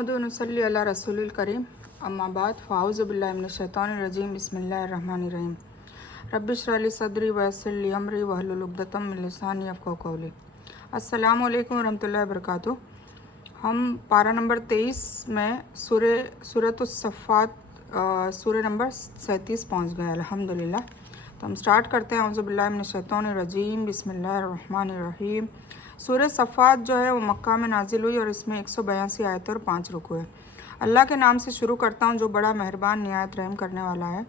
नहमदु व नसल्ली अला रसूलिल करीम अम्मा बाद फ़ाऊज़ु बिल्लाहि मिनश शैतानिर रजीम बिस्मिल्लाहिर रहमानिर रहीम रब्बि इश्रह ली सदरी व यस्सिर ली अमरी वहलुल उक़दतम मिन लिसानी यफ़क़हू क़ौली। अस्सलामु अलैकुम व रहमतुल्लाहि व बरकातुहू। हम पारा नंबर 23 में सूरतुस सफ़ात सूरह नंबर 37 पहुँच गए अल्हम्दुलिल्लाह। तो हम स्टार्ट करते हैं। औज़ु बिल्लाहि मिनश शैतानिर रजीम बिस्मिल्लाहिर रहमानिर रहीम। सूरह सफ़ात जो है वो मक्का में नाजिल हुई और इसमें 182 आयत और 5 रुकू है। अल्लाह के नाम से शुरू करता हूँ जो बड़ा मेहरबान निहायत रहम करने वाला है।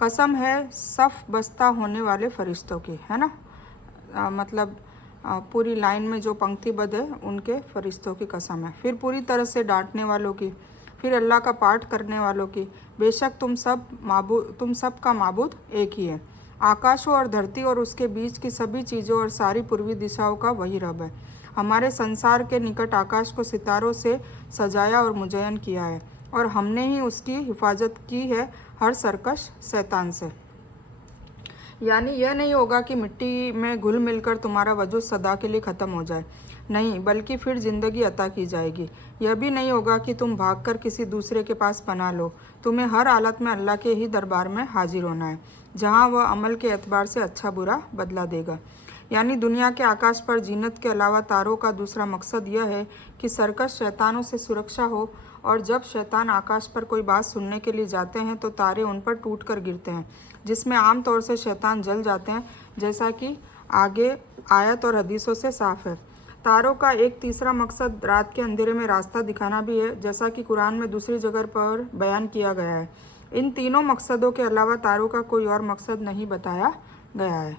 कसम है सफ़ बस्ता होने वाले फ़रिश्तों की, है ना, पूरी लाइन में जो पंक्तिबद्ध है उनके फ़रिश्तों की कसम है। फिर पूरी तरह से डांटने वालों की, फिर अल्लाह का पाठ करने वालों की। बेशक तुम सब का माबूद एक ही है। आकाशों और धरती और उसके बीच की सभी चीज़ों और सारी पूर्वी दिशाओं का वही रब है। हमारे संसार के निकट आकाश को सितारों से सजाया और मुज़य्यन किया है, और हमने ही उसकी हिफाजत की है हर सरकश शैतान से। यानी यह नहीं होगा कि मिट्टी में घुल मिलकर तुम्हारा वजूद सदा के लिए ख़त्म हो जाए, नहीं, बल्कि फिर ज़िंदगी अता की जाएगी। यह भी नहीं होगा कि तुम भागकर किसी दूसरे के पास पनाह लो। तुम्हें हर हालत में अल्लाह के ही दरबार में हाजिर होना है, जहाँ वह अमल के एतबार से अच्छा बुरा बदला देगा। यानी दुनिया के आकाश पर जीनत के अलावा तारों का दूसरा मकसद यह है कि सरकश शैतानों से सुरक्षा हो, और जब शैतान आकाश पर कोई बात सुनने के लिए जाते हैं तो तारे उन पर टूट कर गिरते हैं, जिसमें आम तौर से शैतान जल जाते हैं, जैसा कि आगे आयत और हदीसों से साफ है। तारों का एक तीसरा मकसद रात के अंधेरे में रास्ता दिखाना भी है, जैसा कि कुरान में दूसरी जगह पर बयान किया गया है। इन तीनों मकसदों के अलावा तारों का कोई और मकसद नहीं बताया गया है।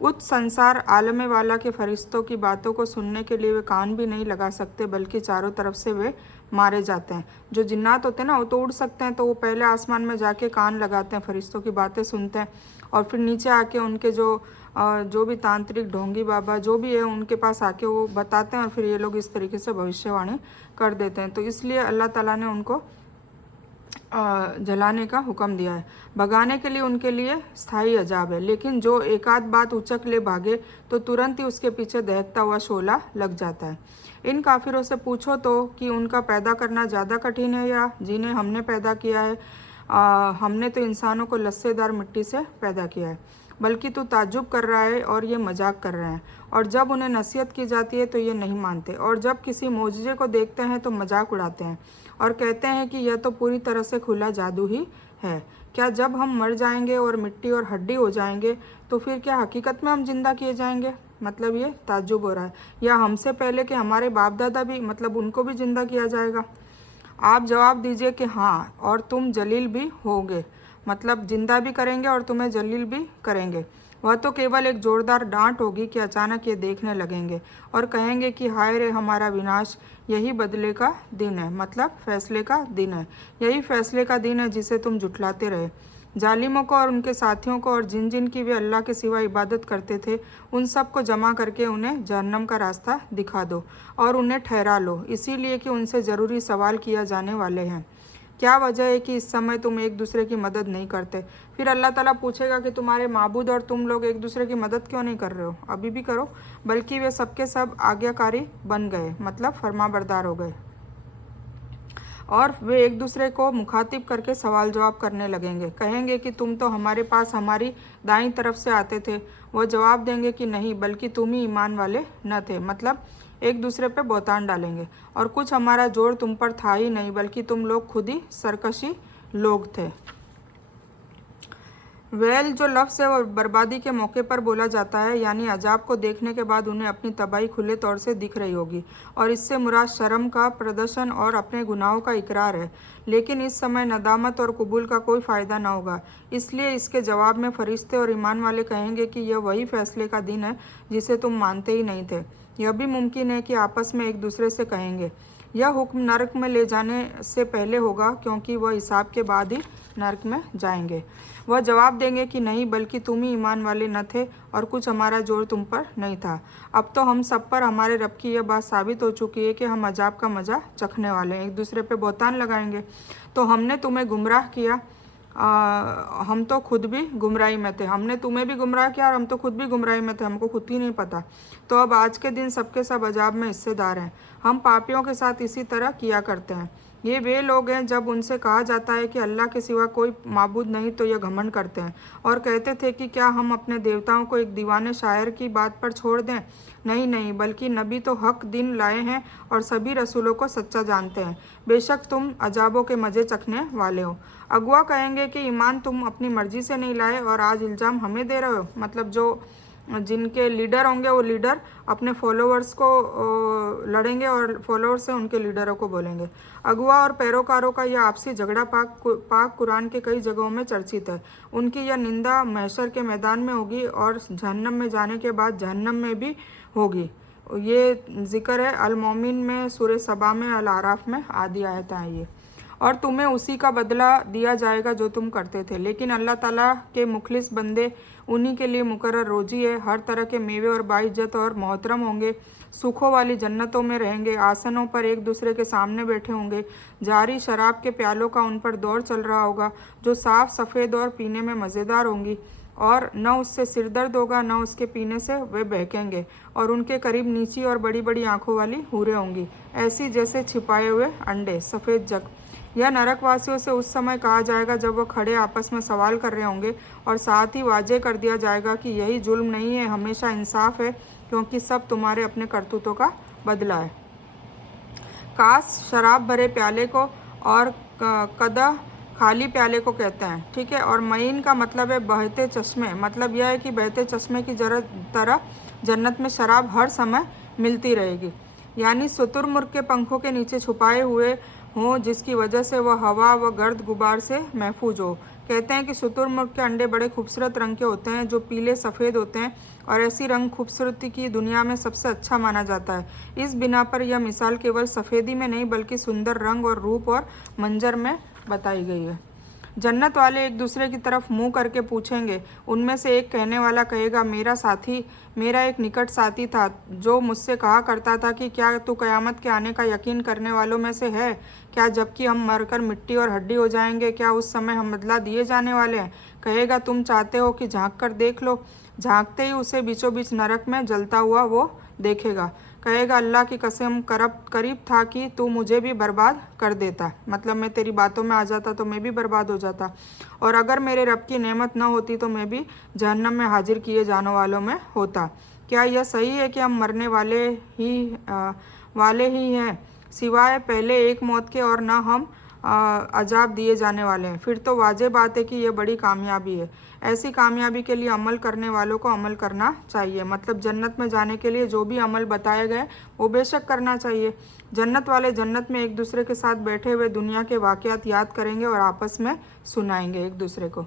उच्च संसार आलम वाला के फरिश्तों की बातों को सुनने के लिए वे कान भी नहीं लगा सकते, बल्कि चारों तरफ से वे मारे जाते हैं। जो जिन्नात होते हैं ना, वो तो उड़ सकते हैं, तो वो पहले आसमान में जाके कान लगाते हैं, फरिश्तों की बातें सुनते हैं, और फिर नीचे आके उनके जो भी तांत्रिक ढोंगी बाबा जो भी है उनके पास आके वो बताते हैं, और फिर ये लोग इस तरीके से भविष्यवाणी कर देते हैं। तो इसलिए अल्लाह ताला ने उनको जलाने का हुक्म दिया है। भगाने के लिए उनके लिए स्थायी अजाब है, लेकिन जो एक आध बात उचक ले भागे तो तुरंत ही उसके पीछे दहकता हुआ शोला लग जाता है। इन काफिरों से पूछो तो कि उनका पैदा करना ज़्यादा कठिन है या जिन्हें हमने पैदा किया है। हमने तो इंसानों को लस्सेदार मिट्टी से पैदा किया है। बल्कि तू ताज्जुब कर रहा है और ये मजाक कर रहे हैं, और जब उन्हें नसीहत की जाती है तो ये नहीं मानते, और जब किसी मोजज़े को देखते हैं तो मजाक उड़ाते हैं और कहते हैं कि यह तो पूरी तरह से खुला जादू ही है। क्या जब हम मर जाएंगे और मिट्टी और हड्डी हो जाएंगे तो फिर क्या हकीकत में हम जिंदा किए जाएंगे? मतलब ये ताज्जुब हो रहा है। या हमसे पहले के हमारे बाप दादा भी, मतलब उनको भी जिंदा किया जाएगा? आप जवाब दीजिए कि हाँ, और तुम जलील भी होगे, मतलब जिंदा भी करेंगे और तुम्हें जलील भी करेंगे। वह तो केवल एक जोरदार डांट होगी कि अचानक ये देखने लगेंगे और कहेंगे कि हाय रे हमारा विनाश। यही बदले का दिन है, मतलब फैसले का दिन है। यही फैसले का दिन है जिसे तुम जुटलाते रहे। जालिमों को और उनके साथियों को और जिन जिन की वे अल्लाह के सिवा इबादत करते थे, उन सब को जमा करके उन्हें जहन्नम का रास्ता दिखा दो और उन्हें ठहरा लो, इसीलिए कि उनसे ज़रूरी सवाल किया जाने वाले हैं। क्या वजह है कि इस समय तुम एक दूसरे की मदद नहीं करते? फिर अल्लाह ताला पूछेगा कि तुम्हारे माबूद और तुम लोग एक दूसरे की मदद क्यों नहीं कर रहे हो? अभी भी करो। बल्कि वे सबके सब आज्ञाकारी बन गए, मतलब फरमाबरदार हो गए, और वे एक दूसरे को मुखातिब करके सवाल जवाब करने लगेंगे। कहेंगे कि तुम तो हमारे पास हमारी दाईं तरफ से आते थे। वह जवाब देंगे कि नहीं, बल्कि तुम ही ईमान वाले न थे, मतलब एक दूसरे पे बहतान डालेंगे, और कुछ हमारा जोर तुम पर था ही नहीं, बल्कि तुम लोग खुद ही सरकशी लोग थे। वैल जो लफ्ज़ है वो बर्बादी के मौके पर बोला जाता है, यानी अजाब को देखने के बाद उन्हें अपनी तबाही खुले तौर से दिख रही होगी, और इससे मुराद शर्म का प्रदर्शन और अपने गुनाहों का इकरार है। लेकिन इस समय नदामत और कबूल का कोई फ़ायदा न होगा। इसलिए इसके जवाब में फरिश्ते और ईमान वाले कहेंगे कि यह वही फैसले का दिन है जिसे तुम मानते ही नहीं थे। यह भी मुमकिन है कि आपस में एक दूसरे से कहेंगे, यह हुक्म नरक में ले जाने से पहले होगा, क्योंकि वह हिसाब के बाद ही नरक में जाएंगे। वह जवाब देंगे कि नहीं, बल्कि तुम ही ईमान वाले न थे और कुछ हमारा जोर तुम पर नहीं था। अब तो हम सब पर हमारे रब की यह बात साबित हो चुकी है कि हम अजाब का मज़ा चखने वाले हैं। एक दूसरे पे बहतान लगाएंगे, तो हमने तुम्हें गुमराह किया, हम तो खुद भी गुमराही में थे। हमने तुम्हें भी गुमराह किया और हम तो खुद भी गुमराही में थे, हमको खुद ही नहीं पता। तो अब आज के दिन सबके सब अजाब में हिस्सेदार हैं। हम पापियों के साथ इसी तरह किया करते हैं। ये वे लोग हैं जब उनसे कहा जाता है कि अल्लाह के सिवा कोई माबूद नहीं तो ये घमंड करते हैं और कहते थे कि क्या हम अपने देवताओं को एक दीवाने शायर की बात पर छोड़ दें। नहीं नहीं, बल्कि नबी तो हक दिन लाए हैं और सभी रसूलों को सच्चा जानते हैं। बेशक तुम अजाबों के मज़े चखने वाले हो। अगुआ कहेंगे कि ईमान तुम अपनी मर्जी से नहीं लाए और आज इल्ज़ाम हमें दे रहे हो। मतलब जो जिनके लीडर होंगे वो लीडर अपने फॉलोअर्स को लड़ेंगे और फॉलोअर्स से उनके लीडरों को बोलेंगे। अगुआ और पैरोकारों का यह आपसी झगड़ा पाक कुरान के कई जगहों में चर्चित है। उनकी यह निंदा महशर के मैदान में होगी और जहन्नम में जाने के बाद जहन्नम में भी होगी। ये जिक्र है अल मोमिन में, सूरह सबा में, अल आराफ में, आदि आयतें हैं ये। और तुम्हें उसी का बदला दिया जाएगा जो तुम करते थे। लेकिन अल्लाह ताला के मुखलिस बंदे, उन्हीं के लिए मुकर्रर रोजी है। हर तरह के मेवे और बाइज्जत और मोहतरम होंगे। सुखों वाली जन्नतों में रहेंगे। आसनों पर एक दूसरे के सामने बैठे होंगे। जारी शराब के प्यालों का उन पर दौर चल रहा होगा जो साफ़ सफ़ेद और पीने में मज़ेदार होंगी। और न उससे सिर दर्द होगा न उसके पीने से वे बहकेंगे। और उनके करीब नीची और बड़ी बड़ी आँखों वाली हूरें होंगी, ऐसी जैसे छिपाए हुए अंडे, सफ़ेद जग। यह नरकवासियों से उस समय कहा जाएगा जब वह खड़े आपस में सवाल कर रहे होंगे और साथ ही वाजे कर दिया जाएगा कि यही जुल्म नहीं है, हमेशा इंसाफ है, क्योंकि सब तुम्हारे अपने करतूतों का बदला है। कास शराब भरे प्याले को और कदह खाली प्याले को कहते हैं, ठीक है। और मईन का मतलब है बहते चश्मे। मतलब यह है कि बहते चश्मे की तरह जन्नत में शराब हर समय मिलती रहेगी। यानी शुतुरमुर्ग के पंखों के नीचे छुपाए हुए हों, जिसकी वजह से वह हवा व गर्द गुबार से महफूज हो। कहते हैं कि शुतुरमुर्ग के अंडे बड़े खूबसूरत रंग के होते हैं, जो पीले सफ़ेद होते हैं और ऐसी रंग खूबसूरती की दुनिया में सबसे अच्छा माना जाता है। इस बिना पर यह मिसाल केवल सफ़ेदी में नहीं बल्कि सुंदर रंग और रूप और मंजर में बताई गई है। जन्नत वाले एक दूसरे की तरफ मुंह करके पूछेंगे। उनमें से एक कहने वाला कहेगा, मेरा साथी, मेरा एक निकट साथी था जो मुझसे कहा करता था कि क्या तू क़यामत के आने का यकीन करने वालों में से है? क्या जबकि हम मरकर मिट्टी और हड्डी हो जाएंगे, क्या उस समय हम बदला दिए जाने वाले हैं? कहेगा, तुम चाहते हो कि झाँक कर देख लो। झाँकते ही उसे बीचों बीच नरक में जलता हुआ वो देखेगा। कहेगा, अल्लाह की कसम, करीब था कि तू मुझे भी बर्बाद कर देता। मतलब मैं तेरी बातों में आ जाता तो मैं भी बर्बाद हो जाता, और अगर मेरे रब की नेमत न होती तो मैं भी जहन्नम में हाजिर किए जाने वालों में होता। क्या यह सही है कि हम मरने वाले ही हैं, सिवाय पहले एक मौत के, और ना हम अजाब दिए जाने वाले हैं? फिर तो वाजिब बात है कि यह बड़ी कामयाबी है। ऐसी कामयाबी के लिए अमल करने वालों को अमल करना चाहिए। मतलब जन्नत में जाने के लिए जो भी अमल बताए गए वो बेशक करना चाहिए। जन्नत वाले जन्नत में एक दूसरे के साथ बैठे हुए दुनिया के वाक़यात याद करेंगे और आपस में सुनाएंगे एक दूसरे को।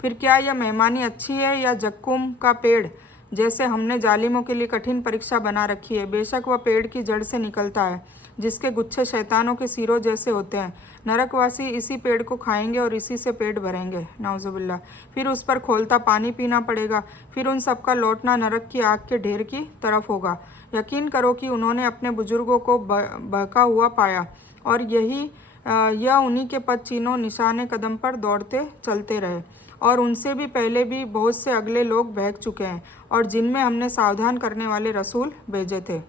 फिर क्या यह मेहमानी अच्छी है या जक्कुम का पेड़, जैसे हमने जालिमों के लिए कठिन परीक्षा बना रखी है? बेशक वह पेड़ की जड़ से निकलता है, जिसके गुच्छे शैतानों के सिरों जैसे होते हैं। नरकवासी इसी पेड़ को खाएंगे और इसी से पेट भरेंगे, नाउजुबिल्लाह। फिर उस पर खोलता पानी पीना पड़ेगा। फिर उन सबका लौटना नरक की आग के ढेर की तरफ होगा। यकीन करो कि उन्होंने अपने बुजुर्गों को बहका हुआ पाया, और यह उन्हीं के पदचिन्हों निशाने कदम पर दौड़ते चलते रहे। और उनसे भी पहले भी बहुत से अगले लोग बहक चुके हैं, और जिनमें हमने सावधान करने वाले रसूल भेजे थे।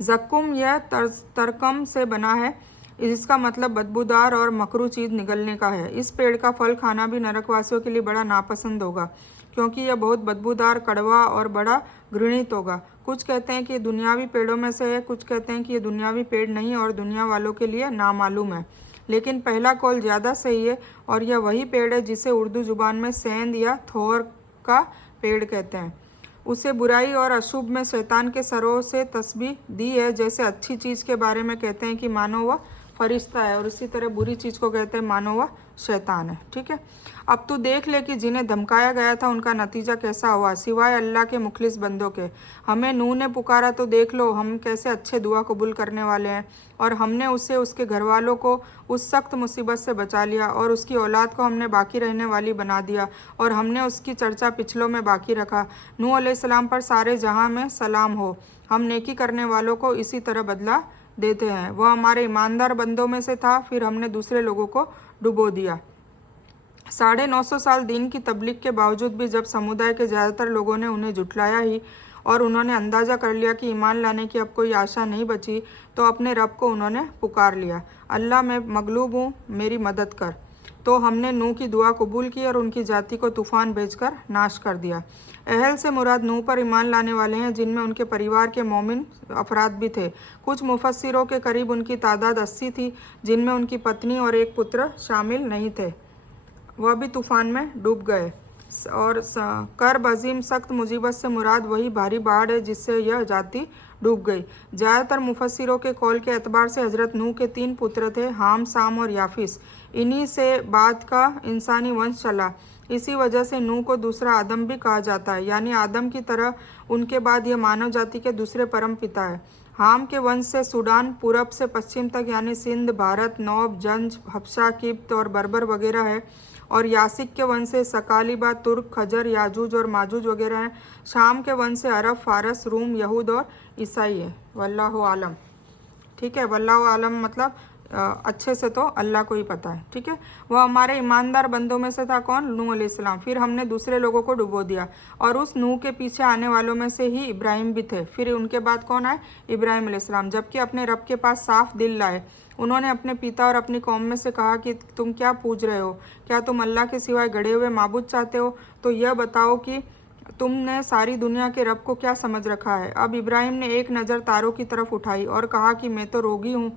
जक्कुम यह तरकम से बना है, इसका मतलब बदबूदार और मकरू चीज़ निगलने का है। इस पेड़ का फल खाना भी नरकवासियों के लिए बड़ा नापसंद होगा, क्योंकि यह बहुत बदबूदार, कड़वा और बड़ा घृणित होगा। कुछ कहते हैं कि ये दुनियावी पेड़ों में से है, कुछ कहते हैं कि ये दुनियावी पेड़ नहीं और दुनिया वालों के लिए नामालूम है। लेकिन पहला कौल ज़्यादा सही है, और यह वही पेड़ है जिसे उर्दू ज़ुबान में सेंध या थोर का पेड़ कहते हैं। उसे बुराई और अशुभ में शैतान के सरों से तस्बीह दी है। जैसे अच्छी चीज़ के बारे में कहते हैं कि मानो वह फरिश्ता है, और इसी तरह बुरी चीज़ को कहते हैं मानो वह शैतान है, ठीक है। अब तू देख ले कि जिन्हें धमकाया गया था उनका नतीजा कैसा हुआ, सिवाय अल्लाह के मुखलिस बंदों के। हमें नूह ने पुकारा तो देख लो हम कैसे अच्छे दुआ कबूल करने वाले हैं, और हमने उसे, उसके घर वालों को उस सख्त मुसीबत से बचा लिया, और उसकी औलाद को हमने बाकी रहने वाली बना दिया, और हमने उसकी चर्चा पिछलों में बाकी रखा। नूह अलैहिस्सलाम पर सारे जहां में सलाम हो। हम नेकी करने वालों को इसी तरह बदला देते हैं। वह हमारे ईमानदार बंदों में से था, फिर हमने दूसरे लोगों को डुबो दिया। 950 साल दीन की तबलीग के बावजूद भी जब समुदाय के ज़्यादातर लोगों ने उन्हें झुठलाया ही और उन्होंने अंदाज़ा कर लिया कि ईमान लाने की अब कोई आशा नहीं बची, तो अपने रब को उन्होंने पुकार लिया, अल्लाह मैं मगलूब हूँ, मेरी मदद कर। तो हमने नूह की दुआ कबूल की और उनकी जाति को तूफ़ान भेजकर नाश कर दिया। अहल से मुराद नूह पर ईमान लाने वाले हैं, जिनमें उनके परिवार के मोमिन अफराद भी थे। कुछ मुफस्सिरों के करीब उनकी तादाद 80 थी, जिनमें उनकी पत्नी और एक पुत्र शामिल नहीं थे, वह भी तूफ़ान में डूब गए। और कर्ब अजीम सख्त मुसीबत से मुराद वही भारी बाढ़ है जिससे यह जाति डूब गई। ज़्यादातर मुफस्सिरों के कौल के एतबार से हज़रत नूह के 3 पुत्र थे, हाम, साम और याफिस। इन्हीं से बाद का इंसानी वंश चला। इसी वजह से नूह को दूसरा आदम भी कहा जाता है, यानी आदम की तरह उनके बाद यह मानव जाति के दूसरे परम पिता है। हाम के वंश से सूडान पूरब से पश्चिम तक यानी सिंध, भारत, नौब, जंज, हबशा, किप्त और बर्बर वगैरह है। और यासिक के वंश से सकालिबा, तुर्क, खजर, याजूज और माजूज वगैरह हैं। शाम के वंश से अरब, फारस, रूम, यहूद और ईसाई है। वल्लाहु आलम। ठीक है, वल्लाहु आलम मतलब अच्छे से तो अल्लाह को ही पता है। ठीक है, वह हमारे ईमानदार बंदों में से था कौन? नूह अलैहिस्सलाम। फिर हमने दूसरे लोगों को डुबो दिया और उस नूह के पीछे आने वालों में से ही इब्राहिम भी थे। फिर उनके बाद कौन आए? इब्राहिम अलैहिस्सलाम। जबकि अपने रब के पास साफ दिल लाए, उन्होंने अपने पिता और अपनी कौम में से कहा कि तुम क्या पूछ रहे हो? क्या तुम अल्लाह के सिवाय गढ़े हुए माबूद चाहते हो? तो यह बताओ कि तुमने सारी दुनिया के रब को क्या समझ रखा है? अब इब्राहिम ने एक नज़र तारों की तरफ उठाई और कहा कि मैं तो रोगी हूँ।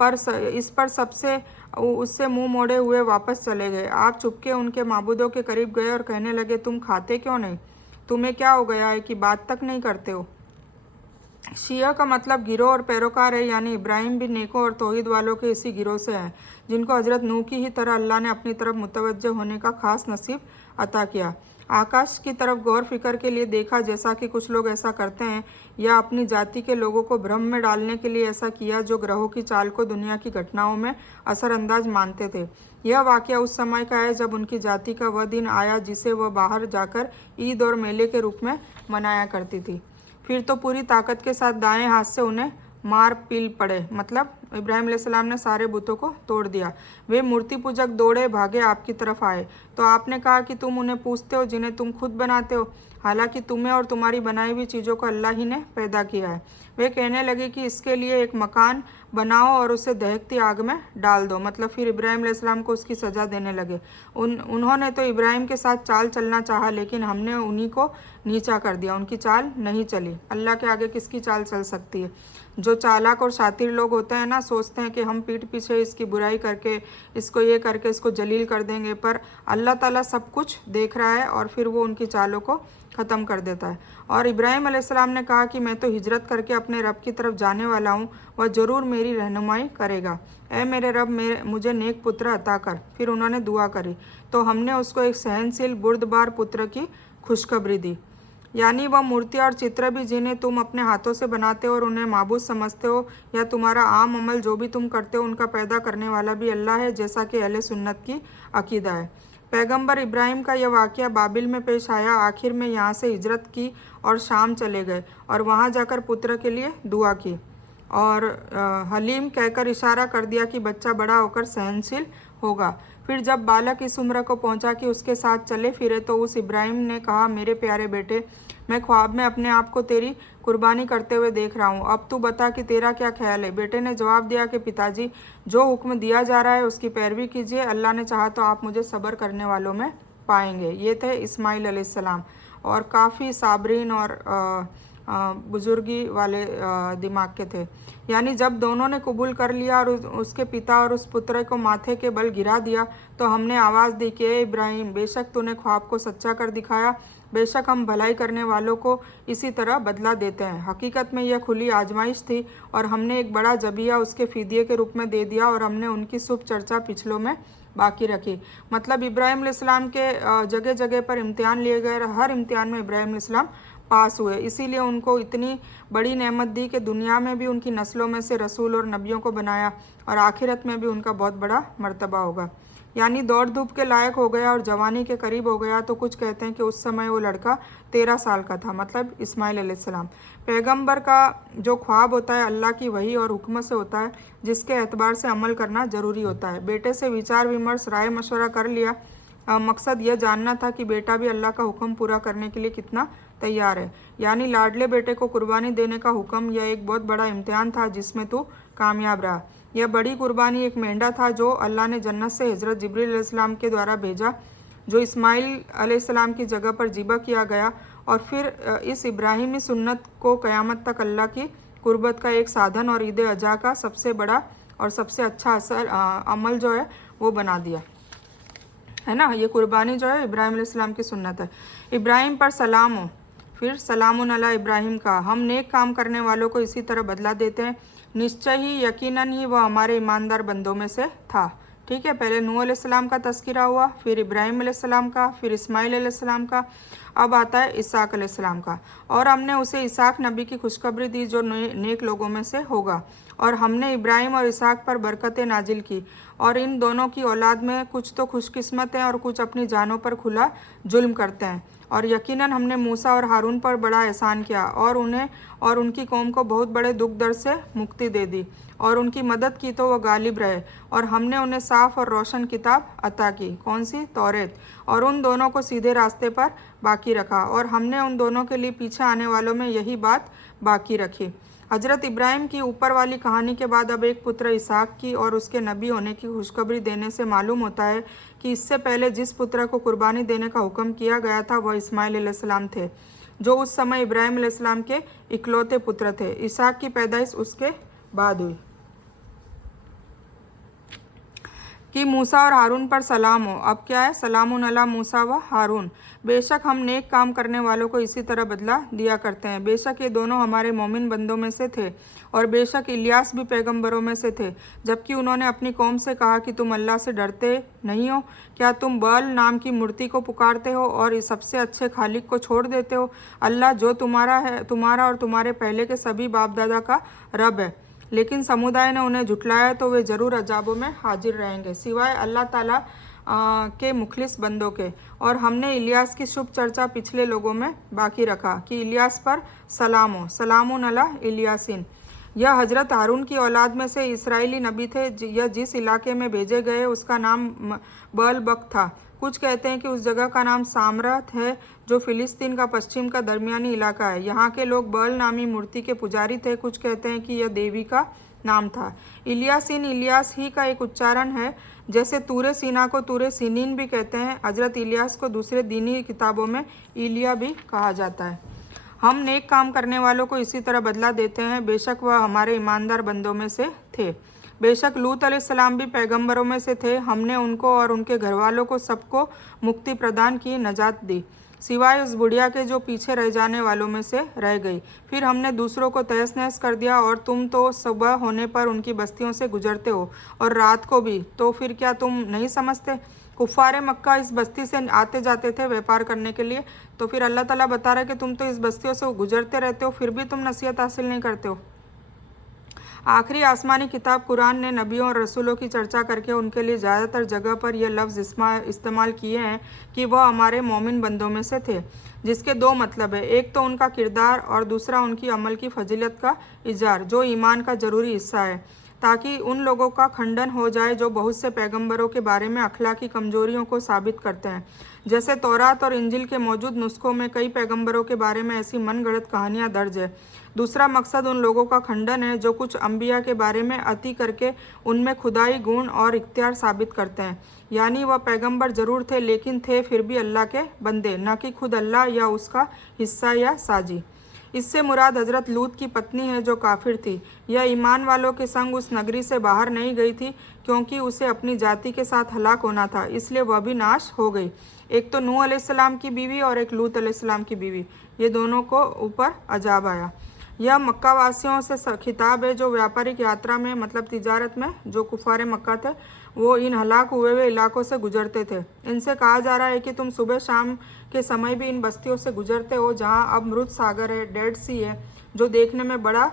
पर इस पर सबसे उससे मुंह मोड़े हुए वापस चले गए। आप चुपके उनके माबूदों के करीब गए और कहने लगे, तुम खाते क्यों नहीं? तुम्हें क्या हो गया है कि बात तक नहीं करते हो? शिया का मतलब गिरोह और पैरोकार है, यानी इब्राहिम भी नेकों और तौहीद वालों के इसी गिरोह से हैं, जिनको हज़रत नूह की ही तरह अल्लाह ने अपनी तरफ मुतवज्जह होने का खास नसीब अता किया। आकाश की तरफ गौर फिक्र के लिए देखा, जैसा कि कुछ लोग ऐसा करते हैं, या अपनी जाति के लोगों को भ्रम में डालने के लिए ऐसा किया, जो ग्रहों की चाल को दुनिया की घटनाओं में असरअंदाज मानते थे। यह वाक़या उस समय का है जब उनकी जाति का वह दिन आया जिसे वह बाहर जाकर ईद और मेले के रूप में मनाया करती थी। फिर तो पूरी ताकत के साथ दाएं हाथ से उन्हें मार पील पड़े, मतलब इब्राहिम अलैहिस्सलाम ने सारे बुतों को तोड़ दिया। वे मूर्ति पूजक दौड़े भागे आपकी तरफ आए, तो आपने कहा कि तुम उन्हें पूजते हो जिन्हें तुम खुद बनाते हो, हालांकि तुम्हें और तुम्हारी बनाई हुई चीज़ों को अल्लाह ही ने पैदा किया है। वे कहने लगे कि इसके लिए एक मकान बनाओ और उसे दहकती आग में डाल दो, मतलब फिर इब्राहिम अलैहिस्सलाम को उसकी सज़ा देने लगे। उन्होंने तो इब्राहिम के साथ चाल चलना चाहा, लेकिन हमने उन्हीं को नीचा कर दिया, उनकी चाल नहीं चली। अल्लाह के आगे किसकी चाल चल सकती है? जो चालाक और शातिर लोग होते हैं ना, सोचते हैं कि हम पीठ पीछे इसकी बुराई करके, इसको ये करके इसको जलील कर देंगे, पर अल्लाह ताला सब कुछ देख रहा है और फिर वो उनकी चालों को ख़त्म कर देता है। और इब्राहिम अलैहिस्सलाम ने कहा कि मैं तो हिजरत करके अपने रब की तरफ जाने वाला हूँ, वह ज़रूर मेरी रहनुमाई करेगा। ऐ मेरे रब, मुझे नेक पुत्र अता कर। फिर उन्होंने दुआ करी, तो हमने उसको एक सहनशील बुर्दबार पुत्र की खुशखबरी दी, यानी वह मूर्तियाँ और चित्र भी जिन्हें तुम अपने हाथों से बनाते हो और उन्हें माबूद समझते हो, या तुम्हारा आम अमल जो भी तुम करते हो, उनका पैदा करने वाला भी अल्लाह है, जैसा कि अहले सुन्नत की अकीदा है। पैगंबर इब्राहिम का यह वाक़या बाबिल में पेश आया। आखिर में यहाँ से हिजरत की और शाम चले गए और वहाँ जाकर पुत्र के लिए दुआ की और हलीम कहकर इशारा कर दिया कि बच्चा बड़ा होकर सहनशील होगा। फिर जब बालक इस उम्र को पहुंचा कि उसके साथ चले फिरे, तो उस इब्राहिम ने कहा, मेरे प्यारे बेटे, मैं ख्वाब में अपने आप को तेरी कुर्बानी करते हुए देख रहा हूँ। अब तू बता कि तेरा क्या ख्याल है? बेटे ने जवाब दिया कि पिताजी, जो हुक्म दिया जा रहा है उसकी पैरवी कीजिए। अल्लाह ने चाहा तो आप मुझे सब्र करने वालों में पाएंगे। ये थे इस्माइल अलैहिस्सलाम, और काफ़ी साबरीन और बुजुर्गी वाले दिमाग के थे। यानी जब दोनों ने कबूल कर लिया और उसके पिता और उस पुत्र को माथे के बल गिरा दिया, तो हमने आवाज़ दी कि ए इब्राहिम, बेशक तूने ख्वाब को सच्चा कर दिखाया। बेशक हम भलाई करने वालों को इसी तरह बदला देते हैं। हकीकत में यह खुली आजमाइश थी और हमने एक बड़ा जबिया उसके फ़िदिये के रूप में दे दिया और हमने उनकी शुभ चर्चा पिछलों में बाकी रखी। मतलब इब्राहिम अलैहिस्सलाम के जगह जगह पर इम्तिहान लिए गए, हर इम्तिहान में इब्राहिम अलैहिस्सलाम पास हुए। इसीलिए उनको इतनी बड़ी नेमत दी कि दुनिया में भी उनकी नस्लों में से रसूल और नबियों को बनाया और आखिरत में भी उनका बहुत बड़ा मर्तबा होगा। यानी दौड़ धूप के लायक हो गया और जवानी के करीब हो गया। तो कुछ कहते हैं कि उस समय वो लड़का 13 साल का था, मतलब इस्माइल अलैहिस्सलाम। पैगंबर का जो ख्वाब होता है अल्लाह की वही और हुक्म से होता है, जिसके एतबार से अमल करना ज़रूरी होता है। बेटे से विचार विमर्श, राय मशवरा कर लिया। मकसद यह जानना था कि बेटा भी अल्लाह का हुक्म पूरा करने के लिए कितना तैयार है। यानी लाडले बेटे को कुर्बानी देने का हुक्म यह एक बहुत बड़ा इम्तिहान था जिसमें तू कामयाब रहा। यह बड़ी कुर्बानी एक मेंढा था जो अल्लाह ने जन्नत से हज़रत जिब्रील अलैहिस्सलाम के द्वारा भेजा, जो इस्माइल अलैहिस्सलाम की जगह पर ज़िबा किया गया। और फिर इस इब्राहिमी सुन्नत को क़यामत तक अल्लाह की कुर्बत का एक साधन और ईद अज़हा का सबसे बड़ा और सबसे अच्छा अमल जो है वो बना दिया है ना। ये कुर्बानी जो है इब्राहिम अलैहिस्सलाम की सुन्नत है। इब्राहिम पर सलाम हो, फिर सलामुन अला इब्राहिम का। हम नेक काम करने वालों को इसी तरह बदला देते हैं, निश्चय ही यकीनन ही वह हमारे ईमानदार बंदों में से था। ठीक है, पहले नूह अलैहिस्सलाम का तस्करा हुआ, फिर इब्राहिम अलैहिस्सलाम का, फिर इस्माइल अलैहिस्सलाम का, अब आता है इसाक अलैहिस्सलाम का। और हमने उसे इसाक नबी की खुशखबरी दी जो नेक लोगों में से होगा। और हमने इब्राहिम और इसाक पर बरकतें नाजिल की, और इन दोनों की औलाद में कुछ तो खुशकिस्मत हैं और कुछ अपनी जानों पर खुला जुल्म करते हैं। और यकीनन हमने मूसा और हारून पर बड़ा एहसान किया और उन्हें और उनकी कौम को बहुत बड़े दुख दर्द से मुक्ति दे दी और उनकी मदद की तो वह गालिब रहे। और हमने उन्हें साफ़ और रोशन किताब अता की, कौन सी? तौरेत। और उन दोनों को सीधे रास्ते पर बाकी रखा, और हमने उन दोनों के लिए पीछे आने वालों में यही बात बाकी रखी। हज़रत इब्राहिम की ऊपर वाली कहानी के बाद अब एक पुत्र इसाक की और उसके नबी होने की खुशखबरी देने से मालूम होता है कि इससे पहले जिस पुत्र को कुर्बानी देने का हुक्म किया गया था वह इस्माइल अलैहिस्सलाम थे, जो उस समय इब्राहिम अलैहिस्सलाम के इकलौते पुत्र थे। इसाक की पैदाइश उसके बाद हुई। कि मूसा और हारून पर सलाम हो। अब क्या है? सलामुन अला मूसा व हारून। बेशक हम नेक काम करने वालों को इसी तरह बदला दिया करते हैं। बेशक ये दोनों हमारे मोमिन बंदों में से थे, और बेशक इलियास भी पैगंबरों में से थे। जबकि उन्होंने अपनी कौम से कहा कि तुम अल्लाह से डरते नहीं हो? क्या तुम बाल नाम की मूर्ति को पुकारते हो और इस सबसे अच्छे खालिक को छोड़ देते हो, अल्लाह जो तुम्हारा और तुम्हारे पहले के सभी बाप दादा का रब है। लेकिन समुदाय ने उन्हें झुटलाया तो वे ज़रूर अजाबों में हाजिर रहेंगे, सिवाय अल्लाह ताला के मुखलिस बंदों के। और हमने इलियास की शुभ चर्चा पिछले लोगों में बाकी रखा कि इलियास पर सलाम हो, सलामुन अला इलियासिन। यह हज़रत हारून की औलाद में से इसराइली नबी थे। यह जिस इलाके में भेजे गए उसका नाम बलबक था। कुछ कहते हैं कि उस जगह का नाम सामरत है जो फ़िलिस्तीन का पश्चिम का दरमियानी इलाका है। यहाँ के लोग बल नामी मूर्ति के पुजारी थे। कुछ कहते हैं कि यह देवी का नाम था। इलियासिन इलियास ही का एक उच्चारण है, जैसे तूरे सीना को तूरे सीनीन भी कहते हैं। हज़रत इलियास को दूसरे दीनी किताबों में इलिया भी कहा जाता है। हम नेक काम करने वालों को इसी तरह बदला देते हैं, बेशक वह हमारे ईमानदार बंदों में से थे। बेशक लूत अलैहिस्सलाम भी पैगंबरों में से थे। हमने उनको और उनके घरवालों को सबको मुक्ति प्रदान की, नजात दी, सिवाय उस बुढ़िया के जो पीछे रह जाने वालों में से रह गई। फिर हमने दूसरों को तहस नहस कर दिया, और तुम तो सुबह होने पर उनकी बस्तियों से गुजरते हो और रात को भी, तो फिर क्या तुम नहीं समझते? कुफ़ारे मक्का इस बस्ती से आते जाते थे व्यापार करने के लिए, तो फिर अल्लाह ताला बता रहा है कि तुम तो इस बस्तियों से गुजरते रहते हो, फिर भी तुम नसीहत हासिल नहीं करते हो। आखिरी आसमानी किताब कुरान ने नबियों और रसूलों की चर्चा करके उनके लिए ज़्यादातर जगह पर यह लफ्ज़ इस्तेमाल किए हैं कि वह हमारे मोमिन बंदों में से थे, जिसके दो मतलब है, एक तो उनका किरदार और दूसरा उनकी अमल की फजीलत का इज़हार, जो ईमान का ज़रूरी हिस्सा है, ताकि उन लोगों का खंडन हो जाए जो बहुत से पैगंबरों के बारे में अखलाकी कमजोरियों को साबित करते हैं। जैसे तौरात और इंजिल के मौजूद नुस्खों में कई पैगंबरों के बारे में ऐसी मनगढ़ंत कहानियां दर्ज है। दूसरा मकसद उन लोगों का खंडन है जो कुछ अंबिया के बारे में अति करके उनमें खुदाई गुण और इख्तियार साबित करते हैं, यानी वह पैगंबर जरूर थे लेकिन थे फिर भी अल्लाह के बंदे, न कि खुद अल्लाह या उसका हिस्सा या साजी। इससे मुराद हज़रत लूत की पत्नी है जो काफिर थी। यह ईमान वालों के संग उस नगरी से बाहर नहीं गई थी क्योंकि उसे अपनी जाति के साथ हलाक होना था, इसलिए वह भी नाश हो गई। एक तो नूह अलैहिस्सलाम की बीवी और एक लूत अलैहिस्सलाम की बीवी, ये दोनों को ऊपर अजाब आया। यह मक्का वासियों से खिताब है जो व्यापारिक यात्रा में मतलब तिजारत में जो कुफारे मक्का थे वो इन हलाक हुए इलाकों से गुजरते थे। इनसे कहा जा रहा है कि तुम सुबह शाम के समय भी इन बस्तियों से गुजरते हो जहाँ अब मृत सागर है, डेड सी है, जो देखने में बड़ा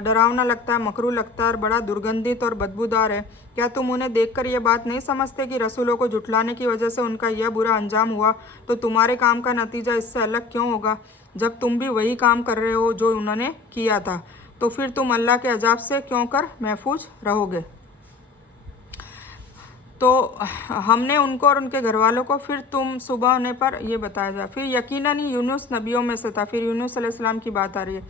डरावना लगता है, मकरू लगता है और बड़ा दुर्गंधित और बदबूदार है। क्या तुम उन्हें देखकर यह बात नहीं समझते कि रसूलों को जुटलाने की वजह से उनका यह बुरा अंजाम हुआ, तो तुम्हारे काम का नतीजा इससे अलग क्यों होगा? जब तुम भी वही काम कर रहे हो जो उन्होंने किया था, तो फिर तुम अल्लाह के अजाब से क्यों कर महफूज रहोगे? तो हमने उनको और उनके घर वालों को फिर तुम सुबह होने पर ये बताया जाए। फिर यकीनन यूनुस नबियों में से था। फिर यूनुस अलैहिस्सलाम की बात आ रही है।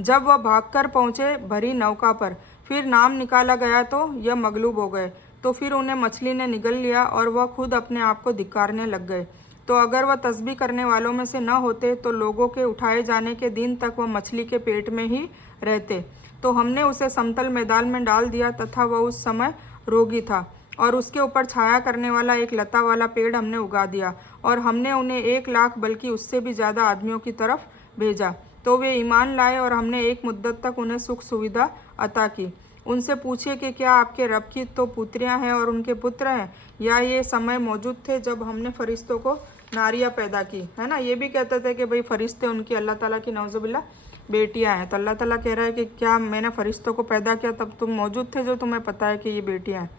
जब वह भागकर पहुँचे भरी नौका पर, फिर नाम निकाला गया तो यह मगलूब हो गए, तो फिर उन्हें मछली ने निगल लिया और वह खुद अपने आप को धिक्कारने लग गए। तो अगर वह तस्बीह करने वालों में से न होते तो लोगों के उठाए जाने के दिन तक वह मछली के पेट में ही रहते। तो हमने उसे समतल मैदान में डाल दिया तथा वह उस समय रोगी था, और उसके ऊपर छाया करने वाला एक लता वाला पेड़ हमने उगा दिया, और हमने उन्हें 1 लाख बल्कि उससे भी ज़्यादा आदमियों की तरफ भेजा। तो वे ईमान लाए और हमने एक मुद्दत तक उन्हें सुख सुविधा अता की। उनसे पूछिए कि क्या आपके रब की तो पुत्रियां हैं और उनके पुत्र हैं, या ये समय मौजूद थे जब हमने फरिश्तों को नारियां पैदा की, है ना। ये भी कहते थे कि भाई फरिश्ते उनकी अल्लाह ताला की नौजुबिल्ला बेटियां हैं। तो अल्लाह ताला कह रहा है कि क्या मैंने फरिश्तों को पैदा किया तब तुम मौजूद थे जो तुम्हें पता है कि ये बेटियां हैं।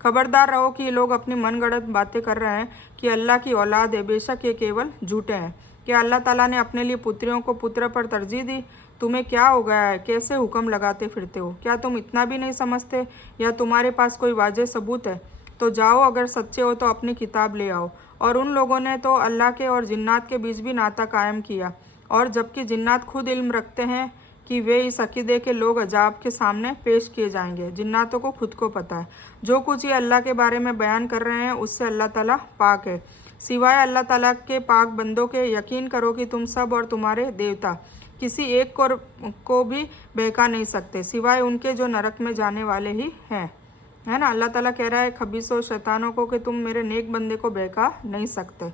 खबरदार रहो कि ये लोग अपनी मनगढ़ंत बातें कर रहे हैं कि अल्लाह की औलाद है, बेशक ये केवल झूठे हैं। क्या अल्लाह ताला ने अपने लिए पुत्रियों को पुत्र पर तरजीह दी? तुम्हें क्या हो गया है, कैसे हुक्म लगाते फिरते हो? क्या तुम इतना भी नहीं समझते, या तुम्हारे पास कोई वाज़ेह सबूत है? तो जाओ, अगर सच्चे हो तो अपनी किताब ले आओ। और उन लोगों ने तो अल्लाह के और जिन्नात के बीच भी नाता कायम किया, और जबकि जिन्नात खुद इल्म रखते हैं कि वे इस अकीदे के लोग अजाब के सामने पेश किए जाएंगे। जिन्नातों को खुद को पता है जो कुछ ये अल्लाह के बारे में बयान कर रहे हैं उससे अल्लाह ताला पाक है। सिवाय अल्लाह ताला के पाक बंदों के यकीन करो कि तुम सब और तुम्हारे देवता किसी एक को भी बहका नहीं सकते सिवाय उनके जो नरक में जाने वाले ही हैं, है ना। अल्लाह ताला कह रहा है खबीसों शैतानों को कि तुम मेरे नेक बंदे को बहका नहीं सकते।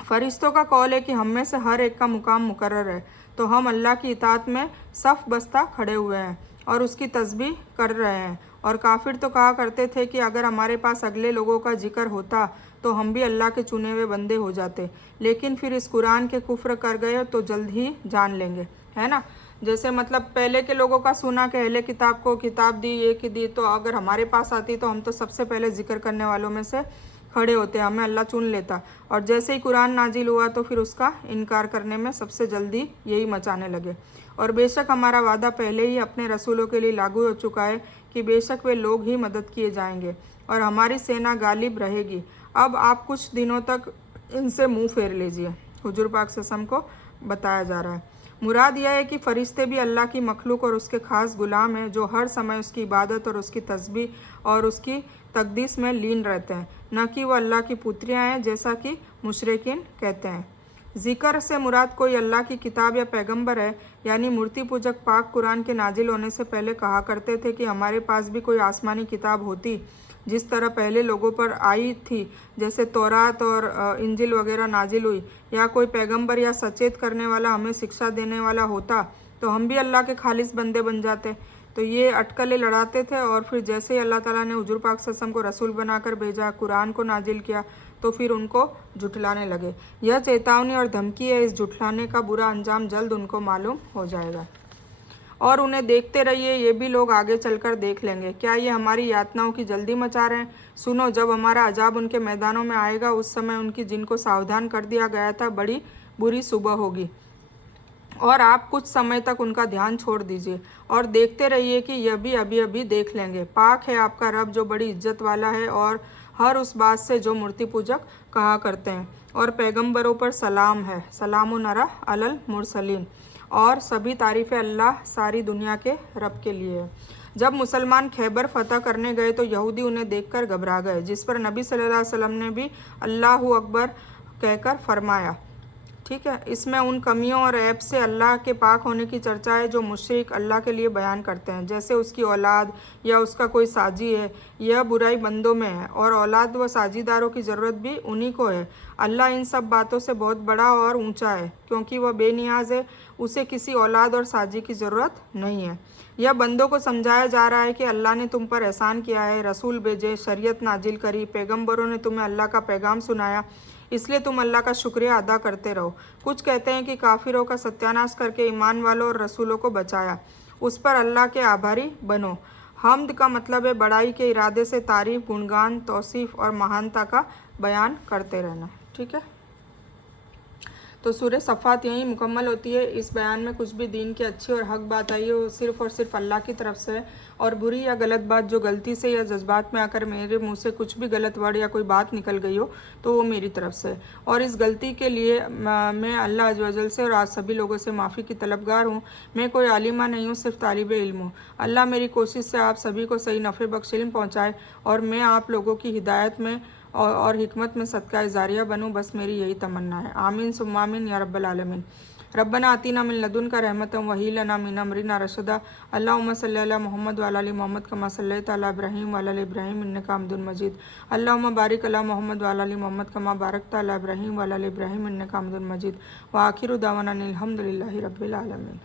फरिश्तों का कौल है कि हम में से हर एक का मुकाम मुकर्रर है, तो हम अल्लाह की इताअत में सफ़ बस्ता खड़े हुए हैं और उसकी तस्बीह कर रहे हैं। और काफिर तो कहा करते थे कि अगर हमारे पास अगले लोगों का जिक्र होता तो हम भी अल्लाह के चुने हुए बंदे हो जाते, लेकिन फिर इस कुरान के कुफ्र कर गए तो जल्द ही जान लेंगे, है ना। जैसे मतलब पहले के लोगों का सुना कि अहले किताब को किताब दी, ये की दी, तो अगर हमारे पास आती तो हम तो सबसे पहले जिक्र करने वालों में से खड़े होते, हमें अल्लाह चुन लेता। और जैसे ही कुरान नाजिल हुआ तो फिर उसका इनकार करने में सबसे जल्दी यही मचाने लगे। और बेशक हमारा वादा पहले ही अपने रसूलों के लिए लागू हो चुका है कि बेशक वे लोग ही मदद किए जाएंगे और हमारी सेना गालिब रहेगी। अब आप कुछ दिनों तक इनसे मुंह फेर लीजिए। हुजूर पाक सल्लल्लाहु अलैहि वसल्लम को बताया जा रहा है। मुराद यह है कि फ़रिश्ते भी अल्लाह की मखलूक और उसके ख़ास गुलाम हैं जो हर समय उसकी इबादत और उसकी तस्बीह और उसकी तकदीस में लीन रहते हैं, न कि वह अल्लाह की पुत्रियां हैं जैसा कि मुशरिकीन कहते हैं। ज़िक्र से मुराद कोई अल्लाह की किताब या पैगंबर है, यानी मूर्ति पूजक पाक कुरान के नाजिल होने से पहले कहा करते थे कि हमारे पास भी कोई आसमानी किताब होती जिस तरह पहले लोगों पर आई थी, जैसे तौरात और इंजिल वगैरह नाजिल हुई, या कोई पैगंबर या सचेत करने वाला हमें शिक्षा देने वाला होता तो हम भी अल्लाह के खालिस बंदे बन जाते। तो ये अटकलें लड़ाते थे। और फिर जैसे ही अल्लाह ताला ने हुजूर पाक सल्लल्लाहु अलैहि वसल्लम को रसूल बनाकर भेजा, कुरान को नाजिल किया, तो फिर उनको झुठलाने लगे। यह चेतावनी और धमकी है, इस झुठलाने का बुरा अंजाम जल्द उनको मालूम हो जाएगा। और उन्हें देखते रहिए, ये भी लोग आगे चलकर देख लेंगे। क्या ये हमारी यातनाओं की जल्दी मचा रहे हैं? सुनो, जब हमारा अजाब उनके मैदानों में आएगा उस समय उनकी जिनको सावधान कर दिया गया था बड़ी बुरी सुबह होगी, और आप कुछ समय तक उनका ध्यान छोड़ दीजिए और देखते रहिए कि यह भी अभी अभी देख लेंगे। पाक है आपका रब जो बड़ी इज्जत वाला है और हर उस बात से जो मूर्ति पूजक कहा करते हैं। और पैगंबरों पर सलाम है, सलामुन अलल मुरसलीन, और सभी तारीफ़ें अल्लाह सारी दुनिया के रब के लिए है। जब मुसलमान खैबर फतह करने गए तो यहूदी उन्हें देखकर घबरा गए, जिस पर नबी सल्लल्लाहु अलैहि वसल्लम ने भी अल्लाहु अकबर कहकर फरमाया। ठीक है, इसमें उन कमियों और ऐब से अल्लाह के पाक होने की चर्चा है जो मुशरिक अल्लाह के लिए बयान करते हैं, जैसे उसकी औलाद या उसका कोई साजी है। यह बुराई बंदों में है और औलाद व साझीदारों की ज़रूरत भी उन्हीं को है। अल्लाह इन सब बातों से बहुत बड़ा और ऊंचा है क्योंकि वह बेनियाज है, उसे किसी औलाद और साजी की ज़रूरत नहीं है। यह बंदों को समझाया जा रहा है कि अल्लाह ने तुम पर एहसान किया है, रसूल भेजे, शरीयत नाजिल करी, पैगंबरों ने तुम्हें अल्लाह का पैगाम सुनाया, इसलिए तुम अल्लाह का शुक्रिया अदा करते रहो। कुछ कहते हैं कि काफिरों का सत्यानाश करके ईमान वालों और रसूलों को बचाया, उस पर अल्लाह के आभारी बनो। हम्द का मतलब है बड़ाई के इरादे से तारीफ, गुणगान, तौसीफ और महानता का बयान करते रहना। ठीक है, तो सूरह सफ़ात यहीं मुकम्मल होती है। इस बयान में कुछ भी दीन की अच्छी और हक बात आई है वो सिर्फ़ और सिर्फ अल्लाह की तरफ से है और बुरी या गलत बात जो गलती से या जज्बात में आकर मेरे मुंह से कुछ भी गलत वर्ड या कोई बात निकल गई हो तो वो मेरी तरफ से। और इस गलती के लिए मैं अल्लाह अज़्ज़ व जल से और आप सभी लोगों से माफ़ी की तलबगार हूँ। मैं कोई आलिमा नहीं हूँ, सिर्फ तालिब इल्म हूँ। अल्लाह मेरी कोशिश से आप सभी को सही नफ़े बख्श इल्म पहुँचाए और मैं आप लोगों की हिदायत में और हिकमत में सदका जारिया बनूँ, बस मेरी यही तमन्ना है। आमीन सुम्मा आमीन या रब्बल आलमीन। रब्बना आतीना मिन लदुनका रहमतम वही लना मिन अमरिना रशदा। अल्लाहुम्मा सल्ली अला मोहम्मद व अला आलि मोहम्मद कमा सल्लैता अला इब्राहीम व अला आलि इब्राहीम इन्नका हमीदुम मजीद। अल्लाहुम्मा बारिक अला मोहम्मद व अला आलि मोहम्मद कमा बारकता अला इब्राहीम व अला आलि इब्राहीम इन्नका हमीदुम मजीद। व आखिरु दावाना अनिल हम्दुलिल्लाहि रब्बिल आलमीन।